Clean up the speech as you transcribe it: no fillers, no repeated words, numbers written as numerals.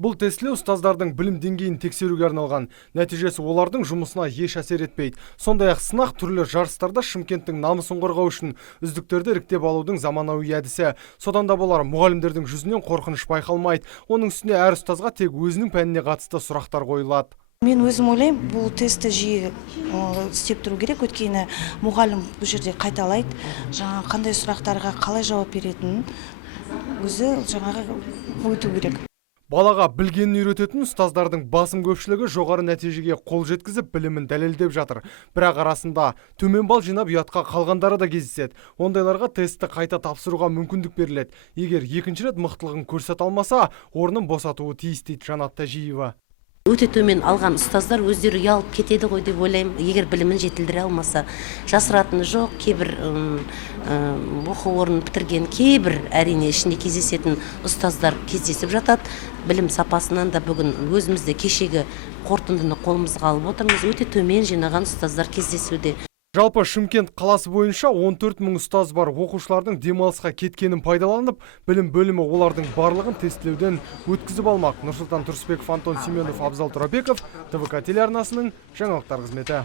Бұл тестілеу ұстаздардың білім деңгейін тексеруге арналған. Нәтижесі олардың жұмысына еш әсер етпейді. Сондай-ақ сынақ түрлі жарыстарда Шымкенттің намысын қорғау үшін үздіктерді іріктеп алудың заманауи әдісі. Содан да болар мұғалімдердің жүзінен қорқыныш байқалмайды. Оның үстіне әр ұстазға тек өзінің пәніне қатысты сұрақтар қойылады. Мен өзім ойлаймын, бұл тестті жиі істеп тұру керек, өйткені мұғалім бұл жерде қайталайды, жаңағы қандай сұрақтарға қалай жауап беретінін өзі жаңағы өту керек. Балаға білгенін үйрететін ұстаздардың басым көпшілігі жоғары нәтижеге қол жеткізіп, білімін дәлелдеп жатыр. Бірақ арасында төмен балл жинап ұятқа қалғандары да кездеседі. Ондайларға тестті қайта тапсыруға мүмкіндік беріледі. Егер екінші рет мықтылығын көрсете алмаса, орнын босатуы тиіс дейді Жанат Тәжиева. Өте төмен алған ұстаздар өздері ұялып кетеді ғой деп ойлаймын, егер білімін жетілдіре алмаса. Жасыратыны жоқ, кейбір оқу орнын бітірген, кейбір әрине ішінде кездесетін ұстаздар кездесіп жатады. Білім сапасынан да бүгін өзімізде кешегі қорытындыны қолымызға алып отырмыз. Өте төмен жинаған ұстаздар кездесуде. Жалпы Шымкент қаласы бойынша 14 мың ұстаз бар. Оқушылардың демалысқа кеткенін пайдаланып, білім бөлімі олардың барлығын тестілеуден өткізіп алмақ. Нұрсұлтан Тұрысбеков, Антон Семенов, Абзал Тұрабеков, ТВК телеарнасының жаңалықтар қызметі.